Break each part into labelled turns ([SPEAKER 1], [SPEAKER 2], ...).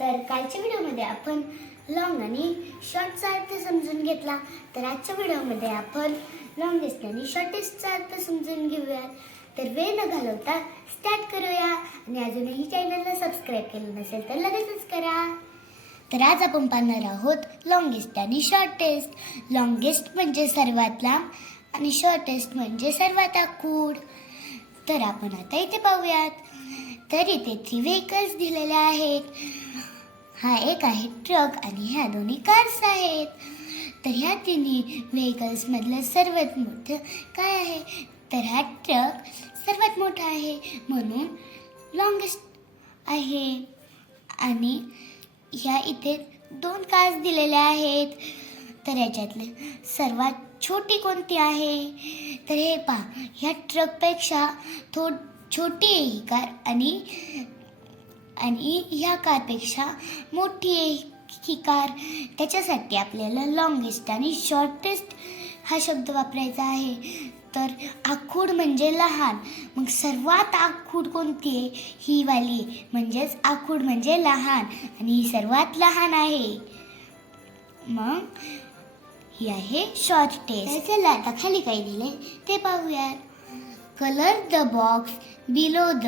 [SPEAKER 1] तर कालच्या व्हिडिओमध्ये आपण लॉंग आणि शॉर्टचा अर्थ समजून घेतला. तर आजच्या व्हिडिओमध्ये आपण लॉंगेस्ट आणि शॉर्टेस्टचा अर्थ समजून घेऊया तर वेळ न घालवता स्टार्ट करूया. आणि अजूनही चॅनलला सबस्क्राईब केलं नसेल तर लगेचच करा. तर आज आपण पाहणार आहोत लॉंगेस्ट आणि शॉर्टेस्ट लॉंगेस्ट म्हणजे सर्वात लांब आणि शॉर्टेस्ट म्हणजे सर्वात आखूड तर आपण आता इथे पाहूयात. तर इथे थ्री व्हेकल्स दिलेल्या आहेत. हा एक आहे ट्रक आणि ह्या दोन्ही कार्स आहेत. तर ह्या तिन्ही व्हेकल्समधलं सर्वात मोठं काय आहे? तर हा ट्रक सर्वात मोठा आहे म्हणून लॉंगेस्ट आहे. आणि ह्या इथे दोन कार्स दिलेल्या आहेत. तर याच्यातले सर्वात छोटी कोणती आहे? तर हे पहा ह्या ट्रकपेक्षा थो छोटी आहे ही कार आणि आणि ह्या कारपेक्षा मोठी आहे ही कार त्याच्यासाठी आपल्याला लॉंगेस्ट आणि शॉर्टेस्ट हा शब्द वापरायचा आहे. तर आखूड म्हणजे लहान. मग सर्वात आखूड कोणती आहे? ही वाली म्हणजेच आखूड म्हणजे लहान आणि ही सर्वात लहान आहे. मग ही आहे शॉर्टेस्ट चला आता खाली काय दिले ते पाहूयात. Colour the box below the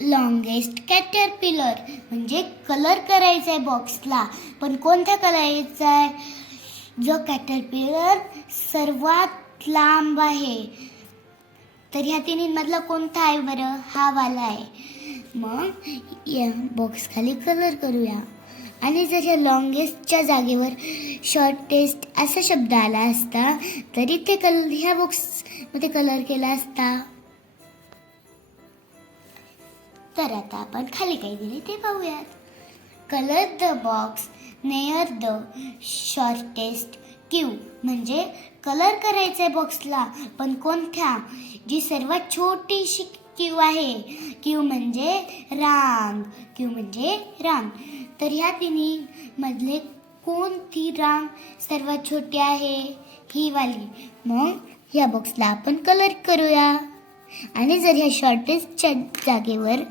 [SPEAKER 1] longest caterpillar म्हणजे कलर करायचा आहे बॉक्सला पण कोणत्या कलरचा आहे जो कॅटरपिलर सर्वात लांब आहे. तर ह्या तिन्हीमधला कोणता आहे बरं? हा वाला आहे. मग या बॉक्स खाली कलर करूया. आणि जर ह्या लॉंगेस्टच्या जागेवर शॉर्टेस्ट असा शब्द आला असता तर इथे कल ह्या बॉक्समध्ये कलर केला असता. तर आता आपण खाली काय दिले ते पाहूयात. Colour the box near the shortest queue म्हणजे कलर करायचं आहे बॉक्सला पण कोणत्या? जी सर्वात छोटीशी क्यू आहे. क्यू म्हणजे रांग. क्यू म्हणजे रांग. तर ह्या तिन्ही मधले कोणती रांग सर्वात छोटी आहे? ही वाली. मग ह्या बॉक्सला आपण कलर करूया. आणि जर ह्या शॉर्टेस्टच्या जागेवर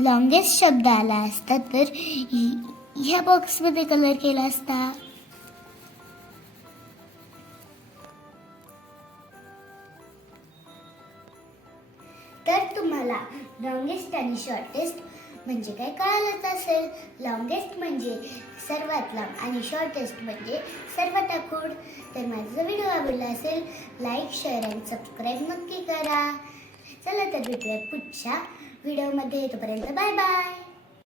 [SPEAKER 1] लॉंगेस्ट शब्द आला असता तर ह्या बॉक्समध्ये कलर केला असता. तर तुम्हाला लॉंगेस्ट आणि शॉर्टेस्ट म्हणजे काय कळालंच असेल? लॉंगेस्ट म्हणजे सर्वात लांब आणि शॉर्टेस्ट म्हणजे सर्वात आखूड. तर माझा व्हिडिओ आवडला असेल लाईक शेअर आणि सबस्क्राईब नक्की करा. चला तर भेटूया पुढच्या व्हिडिओमध्ये तोपर्यंत बाय बाय